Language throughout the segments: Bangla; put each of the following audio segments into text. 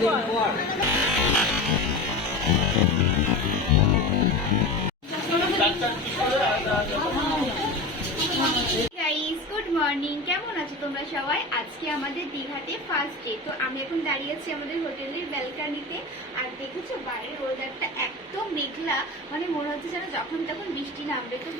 গুড মর্নিং, কেমন আছো তোমরা সবাই? আজকে আমাদের দীঘাতে ফার্স্ট ডে। তো আমি এখন দাঁড়িয়ে আছি আমাদের হোটেলের ব্যালকনিতে। আর দেখেছো বাইরের ওয়েদারটা একদম মেঘলা, মানে মনে হচ্ছে যেন যখন তখন বৃষ্টি নামবে। তো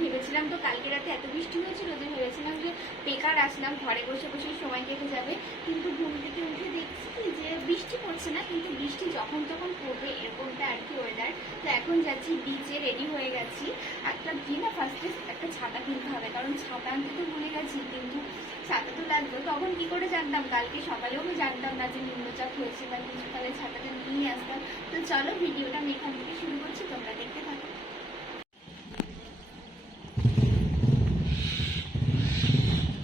ভেবেছিলাম তো কালকে রাতে এত বৃষ্টি হয়েছিল যে ভেবেছিলাম যে বেকার আসলাম, ঘরে বসে বসে সময় কেটে যাবে। কিন্তু ঘুম থেকে উঠে দেখছি যে বৃষ্টি পড়ছে না, কিন্তু বৃষ্টি যখন তখন পড়বে এরকমটা আর কি ওয়েদার। তো এখন যাচ্ছি বিচে, রেডি হয়ে গেছি। একটা দিন না ফার্স্টে একটা ছাতা কিনতে হবে, কারণ ছাতা আনতে তো ভুলে গেছি, কিন্তু ছাতা তো লাগবে। তখন কি করে জানতাম, কালকে সকালেও আমি জানতাম না যে নিম্নচাপ হয়েছে বা কিছু, তাহলে ছাতাটা নিয়ে আসতাম। তো চলো ভিডিওটা আমি এখান থেকে শুরু করছি, তোমরা দেখতে থাকো।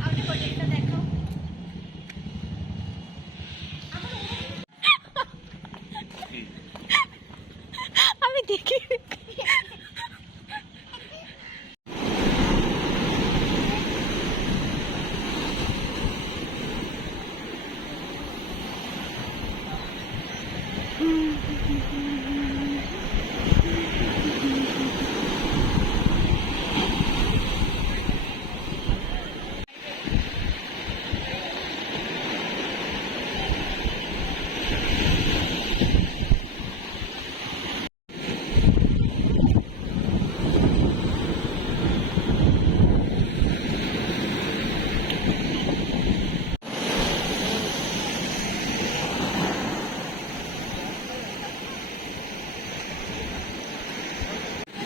আমাদের হোটেলটা দেখো। আমি দেখি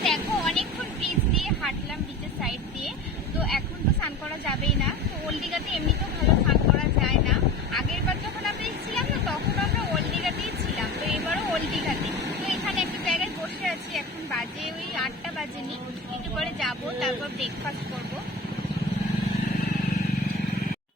দেখো, অনেকক্ষণ ব্রিজ দিয়ে হাঁটলাম, ব্রিজের সাইড দিয়ে। তো এখন তো স্নান করা যাবেই না। তো ওল্ড দীঘাতে এমনিতেও ভালো স্নান করা যায় না। আগের বার যখন আমরা ছিলাম না, তখন আমরা ওল্ড দীঘাতেই ছিলাম। তো এবারও ওল্ড দীঘাতে। তো এখানে একটা জায়গায় বসে আছি, এখন বাজে ওই 8টা বাজেনি। একটু পরে যাবো, তারপর ব্রেকফাস্ট করবো।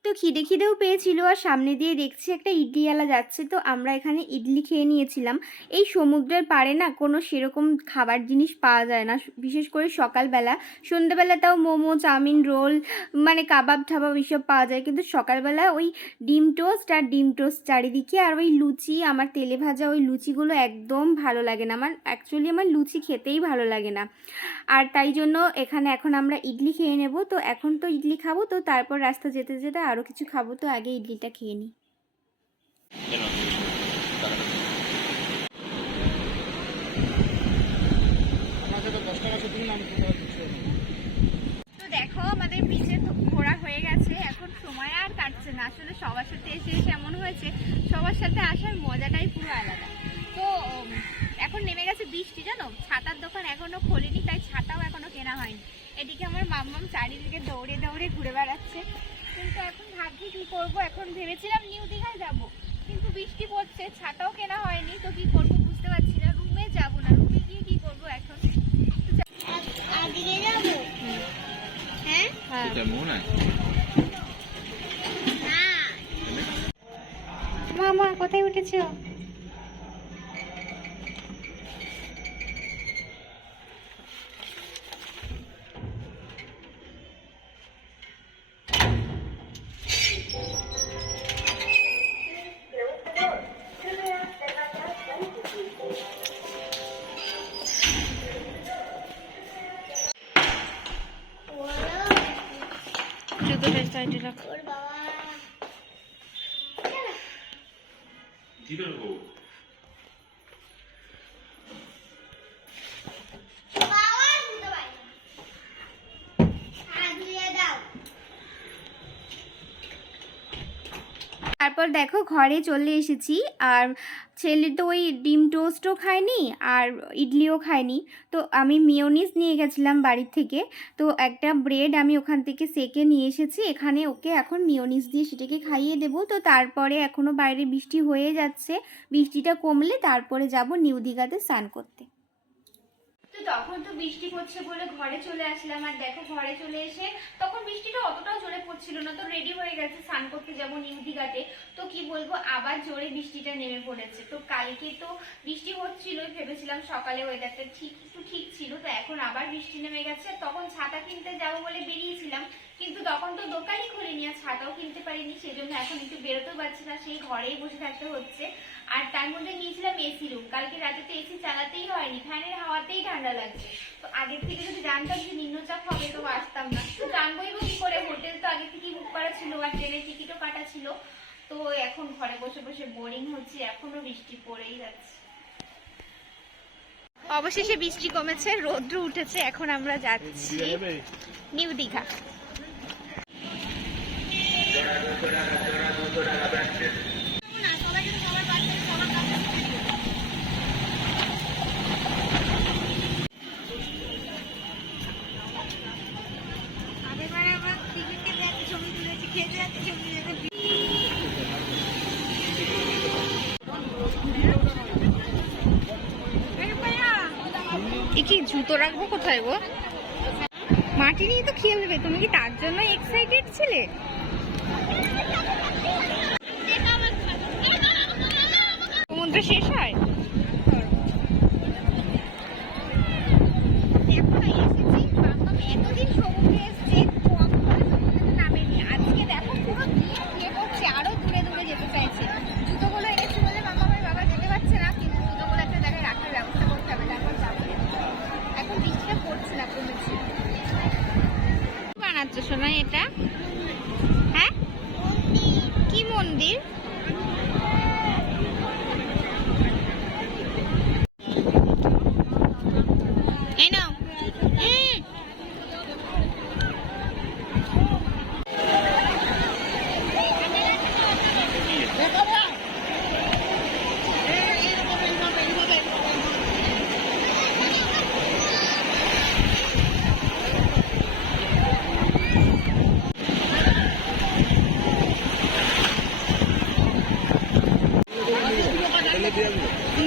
তো খিদেও পেয়েছিল, আর সামনে দিয়ে দেখছি একটা ইডলিওয়ালা যাচ্ছে। তো আমরা এখানে ইডলি খেয়ে নিয়েছিলাম। এই সমুদ্রের পাড়ে না কোনো সেরকম খাবার জিনিস পাওয়া যায় না, বিশেষ করে সকালবেলা। সন্ধ্যেবেলাটাও মোমো, চাউমিন, রোল, মানে কাবাব ঠাবাব এইসব পাওয়া যায়, কিন্তু সকালবেলা ওই ডিম টোস্ট আর ডিম টোস্ট চারিদিকে, আর ওই লুচি, আমার তেলে ভাজা ওই লুচিগুলো একদম ভালো লাগে না। আমার লুচি খেতেই ভালো লাগে না। আর তাই জন্য এখানে এখন আমরা ইডলি খেয়ে নেব। তো এখন তো ইডলি খাবো, তো তারপর রাস্তা যেতে যেতে আরও কিছু খাবো। তো আগে ইডলিটা খেয়ে নিই। তো দেখো, আমাদের বিচে ঘোরা হয়ে গেছে, এখন সময় আর কাটছে না। আসলে সবার সাথে এসে এমন হয়েছে, সবার সাথে আসার মজাটাই পুরো আলাদা। তো এখন নেমে গেছে বৃষ্টি, জানো, ছাতার দোকান এখনো খোলেনি, তাই ছাতাও এখনো কেনা হয়নি। এদিকে আমার মাম্মাম চারিদিকে দৌড়ে দৌড়ে ঘুরে বেড়াচ্ছে। কিন্তু এখন ভাবছি কি করবো। এখন ভেবেছিলাম নিউ দীঘায় যাবো, কিন্তু বৃষ্টি পড়ছে, ছাতাও কেনা হয়নি। তো কি করবো বুঝতে পারছি না। রুমে যাবো না, রুমে গিয়ে কি করবো এখন? হ্যাঁ, মামা কোথায় উঠেছো? সাইডে রাখ। তারপর দেখো ঘরে চলে এসেছি। আর ছেলে তো ওই ডিম টোস্টও খায়নি আর ইডলিও খায়নি। তো আমি মিয়োনিজ নিয়ে গেছিলাম বাড়ির থেকে। তো একটা ব্রেড আমি ওখান থেকে সেকে নিয়ে এসেছি। এখানে ওকে এখন মিয়োনিজ দিয়ে সেটাকে খাইয়ে দেবো। তো তারপরে এখনও বাইরে বৃষ্টি হয়ে যাচ্ছে, বৃষ্টিটা কমলে তারপরে যাব নিউ দীঘাতে স্নান করতে। তো তখন তো বৃষ্টি পড়ছে বলে ঘরে চলে আসলাম। আর দেখো ঘরে চলে এসে তখন বৃষ্টিটা অতটাও জোরে পড়ছিল না। তো রেডি হয়ে গেছে, স্নান করতে যাবো নিউ দীঘাতে। তো কি বলবো, আবার জোরে বৃষ্টিটা নেমে পড়েছে। তো কালকে তো বৃষ্টি হচ্ছিলই, ভেবেছিলাম সকালে ওয়েদারটা ঠিক ছিল। তো এখন আবার বৃষ্টি নেমে গেছে। তখন ছাতা কিনতে যাবো বলে বেরিয়েছিলাম, কিন্তু তখন তো দোকানই খুলিনি আর ছাতাও কিনতে পারিনি, সেজন্য এখন একটু বেরোতেও পারছি না, সেই ঘরেই বসে থাকতে হচ্ছে। আর তার মধ্যে নিয়েছিলাম এসি রুম, কালকে রাতে তো এসি চালাতেই হয়নি, ফ্যানের হাওয়াতেই ঠান্ডা লাগছে। তো আগের থেকে যদি জানতাম যে নিম্নচাপ হবে তো আসতাম না, তো জানবোই বা কি করে, হোটেল তো আগে থেকেই বুক করা ছিল আর ট্রেনের টিকিটও কাটা ছিল। তো এখন ঘরে বসে বসে বোরিং হচ্ছে, এখনো বৃষ্টি পড়েই যাচ্ছে। অবশেষে বৃষ্টি কমেছে, রৌদ্র উঠেছে, এখন আমরা যাচ্ছি নিউ দীঘা। কি জুতো রাখবো কোথায় গো? মাটি নিয়ে তো খেলবে, তুমি কি তার জন্য এক্সাইটেড ছিলে? সমুদ্র শেষ হয় এতদিন সমুদ্রে এসছে, নামেনি, আজকে দেখো পুরো দিয়ে পড়ছে, আরো দূরে দূরে যেতে চাইছে। জুতোগুলো এনেছি বলে মামার বাবা যেতে পারছে না, কিন্তু জুতোগুলো একটা জায়গায় রাখার ব্যবস্থা করতে হবে, তারপর যাবো। এখন বৃষ্টিটা পড়ছে না, কমেছে। বানাচ্ছ শোনা এটা? হ্যাঁ, কি মন্দির? এই নাও।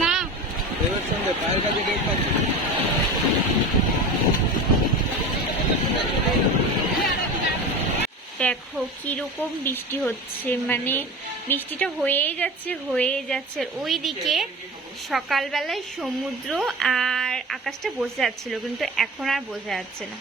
না দেখো কিরকম বৃষ্টি হচ্ছে, মানে বৃষ্টিটা হয়েই যাচ্ছে। ওইদিকে সকালবেলায় সমুদ্র আর আকাশটা বোঝা যাচ্ছিল, কিন্তু এখন আর বোঝা যাচ্ছে না।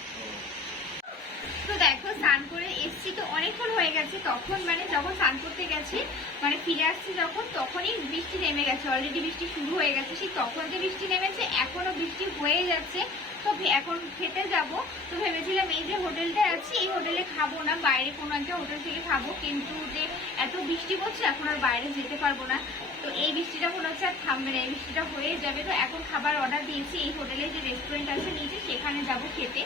তো দেখো স্নান করে এসছি, তো অনেকক্ষণ হয়ে গেছে, তখন মানে যখন স্নান করতে গেছি মানে ফিরে আসছি যখন, তখনই বৃষ্টি নেমে গেছে, অলরেডি বৃষ্টি শুরু হয়ে গেছে। সেই তখন যে বৃষ্টি নেমেছে এখনো বৃষ্টি হয়ে যাচ্ছে। তো এখন খেতে যাব, তো ভেবেছিলাম এই যে হোটেলটা আছে এই হোটেলে খাবো না, বাইরে কোনো একটা হোটেল থেকে খাবো, কিন্তু যে এত বৃষ্টি পড়ছে এখন আর বাইরে যেতে পারবো না। তো এই বৃষ্টিটা মনে হচ্ছে আর থামবে না, এই বৃষ্টিটা হয়ে যাবে। তো এখন খাবার অর্ডার দিয়েছি, এই হোটেলে যে রেস্টুরেন্ট আছে নিচে সেখানে যাব খেতে।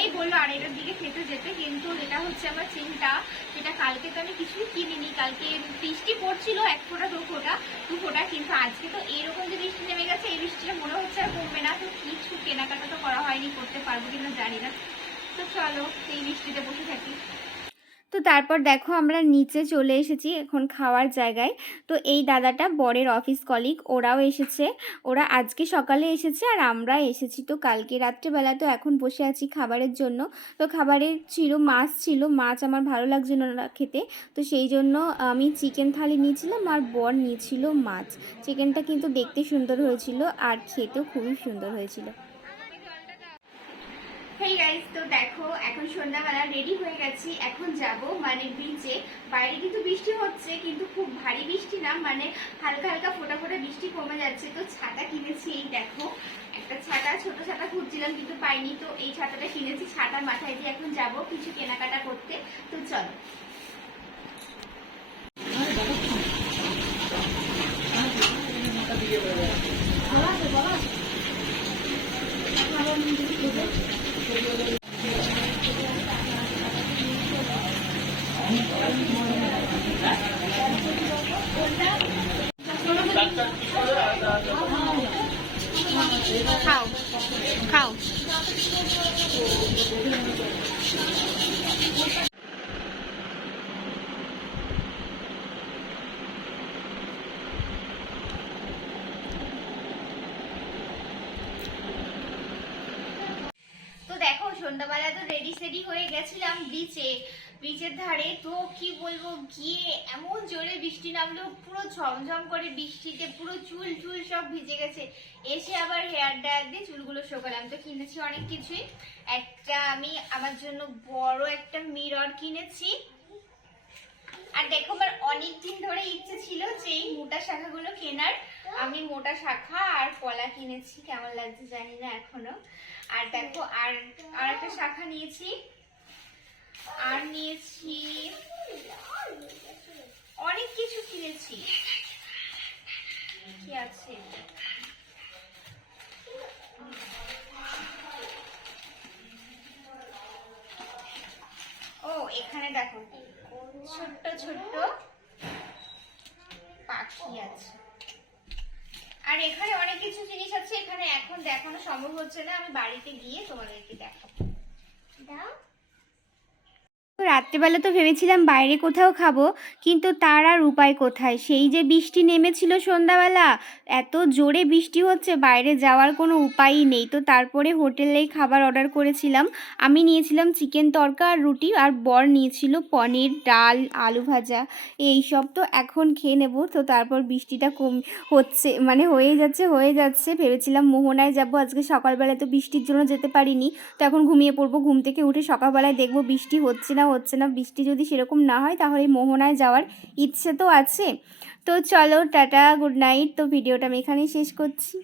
এই বললো আড়াইটার দিকে খেতে যেতে, কিন্তু যেটা হচ্ছে আমার চিন্তা, যেটা কালকে তো আমি কিছুই কিনিনি, কালকে বৃষ্টি পড়ছিল এক ফোঁটা দু ফোঁটা, কিন্তু আজকে তো এইরকম যে বৃষ্টি নেমে গেছে, এই বৃষ্টিটা মনে হচ্ছে আর কমবে না। তো কিছু কেনাকাটা তো করা হয়নি, করতে পারবো কিনা জানি না। তো চলো এই বৃষ্টিতে বসে থাকি। তো তারপর দেখো আমরা নিচে চলে এসেছি এখন খাওয়ার জায়গায়। তো এই দাদাটা বরের অফিস কলিগ, ওরাও এসেছে, ওরা আজকে সকালে এসেছে আর আমরা এসেছি। তো কালকে রাত্রেবেলা তো এখন বসে আছি খাবারের জন্য। তো খাবারে ছিল মাছ আমার ভালো লাগছিল না খেতে, তো সেই জন্য আমি চিকেন থালি নিয়েছিলাম আর বর নিয়েছিল মাছ। চিকেনটা কিন্তু দেখতে সুন্দর হয়েছিল আর খেতেও খুবই সুন্দর হয়েছিল। হেই গাইস, তো দেখো এখন সন্ধ্যাবেলা রেডি হয়ে গেছি, এখন যাব মানে বিচে। বাইরে কিন্তু বৃষ্টি হচ্ছে, কিন্তু খুব ভারী বৃষ্টি না, মানে হালকা হালকা ফোঁটা ফোঁটা বৃষ্টি কমে যাচ্ছে। তো ছাতা কিনেছি, এই দেখো একটা ছাতা, ছোট ছাতা খুঁজছিলাম কিন্তু পাইনি, তো এই ছাতাটা কিনেছি, ছাতা মাথায় দিয়ে এখন যাব কিছু কেনাকাটা করতে। তো চলো। খাও খাও। তো দেখো সন্ধ্যাবেলা তো রেডি সেডি হয়ে গেছিলাম বিচে, বিচের ধারে। তো কি বলবো, গিয়ে এমন জোরে বৃষ্টি নামলো, পুরো ঝমঝম করে বৃষ্টিতে পুরো চুল চুল সব ভিজে গেছে। এসে আবার হেয়ার ড্রায়ার দিয়ে চুলগুলো শোকালাম। তো কিনেছি অনেক কিছুই। একটা আমি আমার জন্য বড় একটা মিরর কিনেছি। আর দেখো, আমার অনেকদিন ধরে ইচ্ছে ছিল যে এই মোটা শাখাগুলো কেনার। আমি মোটা শাখা আর কলা কিনেছি, কেমন লাগছে জানি না এখনো। আর দেখো, আর একটা শাখা নিয়েছি। আর নিয়েছি অনেক কিছু কিনেছি। কি আছে, ও এখানে দেখো ছোট্ট ছোট্ট পাখি আছে। আর এখানে অনেক কিছু জিনিস আছে, এখানে এখন দেখানো সম্ভব হচ্ছে না, আমি বাড়িতে গিয়ে তোমাদেরকে দেখাবো। দাও। রাত্রেবেলা তো ভেবেছিলাম বাইরে কোথাও খাবো, কিন্তু তার আর উপায় কোথায়। সেই যে বৃষ্টি নেমেছিল সন্ধ্যাবেলা, এত জোরে বৃষ্টি হচ্ছে, বাইরে যাওয়ার কোনো উপায়ই নেই। তো তারপরে হোটেলেই খাবার অর্ডার করেছিলাম। আমি নিয়েছিলাম চিকেন তড়কা আর রুটি, আর বর নিয়েছিল পনির, ডাল, আলু ভাজা, এই সব। তো এখন খেয়ে নেব। তো তারপর বৃষ্টিটা হচ্ছে, মানে হয়ে যাচ্ছে। ভেবেছিলাম মোহনায় যাব আজকে সকালবেলায়, তো বৃষ্টির জন্য যেতে পারিনি। তো এখন ঘুমিয়ে পড়বো। ঘুম থেকে উঠে সকালবেলায় দেখবো বৃষ্টি হচ্ছে না। বৃষ্টি যদি সেরকম না হয় তাহলে মোহনায় যাওয়ার ইচ্ছে তো আছে। তো চলো, টাটা, গুড নাইট। তো ভিডিওটা আমি এখানেই শেষ করছি।